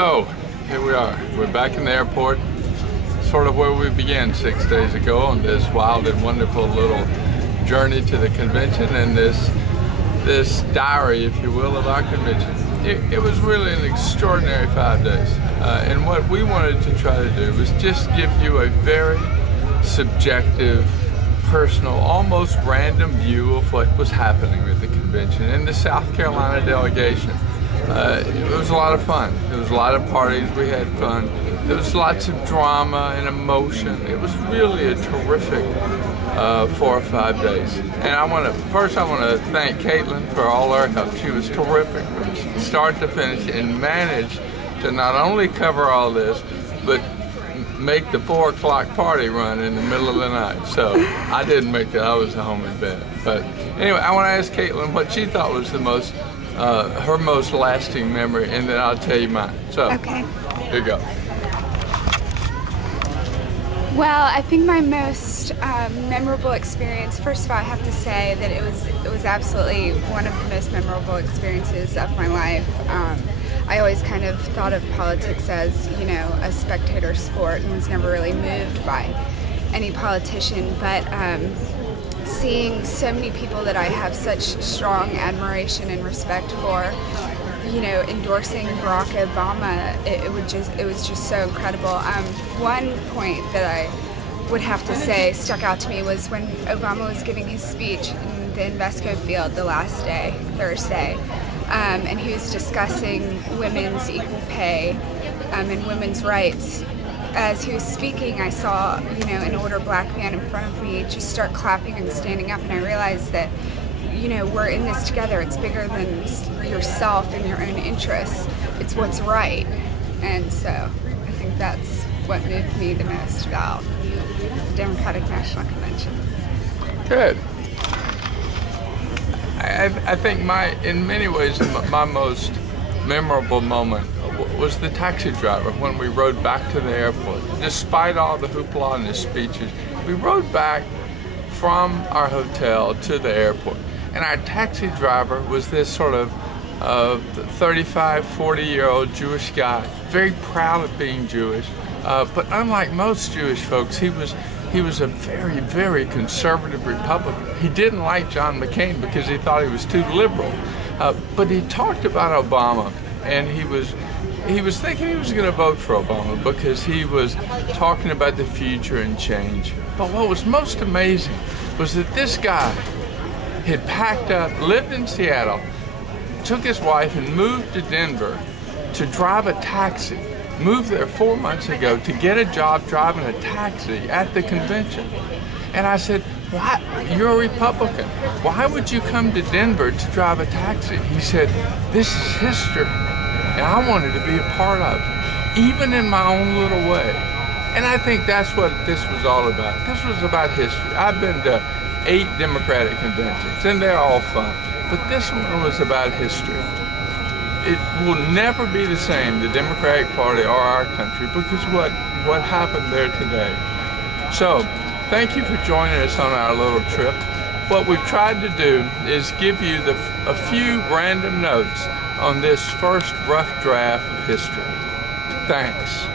So, here we are. We're back in the airport, sort of where we began 6 days ago on this wild and wonderful little journey to the convention and this diary, if you will, of our convention. It was really an extraordinary 5 days. And what we wanted to try to do was just give you a very subjective, personal, almost random view of what was happening at the convention and the South Carolina delegation. It was a lot of fun. There was a lot of parties. We had fun. There was lots of drama and emotion. It was really a terrific 4 or 5 days. And first I want to thank Caitlin for all her help. She was terrific from start to finish and managed to not only cover all this, but make the 4 o'clock party run in the middle of the night. So I didn't make that. I was home in bed. But anyway, I want to ask Caitlin what she thought was the most her most lasting memory, and then I'll tell you mine. So, okay. Here you go. Well, I think my most memorable experience, first of all, I have to say that it was absolutely one of the most memorable experiences of my life. I always kind of thought of politics as, you know, a spectator sport and was never really moved by any politician, but seeing so many people that I have such strong admiration and respect for, you know, endorsing Barack Obama, it was just so incredible. One point that I would have to say stuck out to me was when Obama was giving his speech in the Invesco field the last day, Thursday, and he was discussing women's equal pay and women's rights. As he was speaking, I saw, you know, an older black man in front of me just start clapping and standing up, and I realized that, you know, we're in this together. It's bigger than yourself and your own interests. It's what's right. And so I think that's what moved me the most about the Democratic National Convention. Good. I think in many ways, my most memorable moment was the taxi driver when we rode back to the airport. Despite all the hoopla and the speeches, we rode back from our hotel to the airport. And our taxi driver was this sort of 35, 40-year-old Jewish guy, very proud of being Jewish. But unlike most Jewish folks, he was a very, very conservative Republican. He didn't like John McCain because he thought he was too liberal. But he talked about Obama, and he was thinking he was going to vote for Obama because he was talking about the future and change. But what was most amazing was that this guy had packed up, lived in Seattle, took his wife and moved to Denver to drive a taxi, moved there 4 months ago to get a job driving a taxi at the convention. And I said, "Why? You're a Republican. Why would you come to Denver to drive a taxi?" He said, "This is history, and I wanted to be a part of it, even in my own little way." And I think that's what this was all about. This was about history. I've been to 8 Democratic conventions, and they're all fun. But this one was about history. It will never be the same, the Democratic Party or our country, because what happened there today. So, thank you for joining us on our little trip. What we've tried to do is give you a few random notes on this first rough draft of history. Thanks.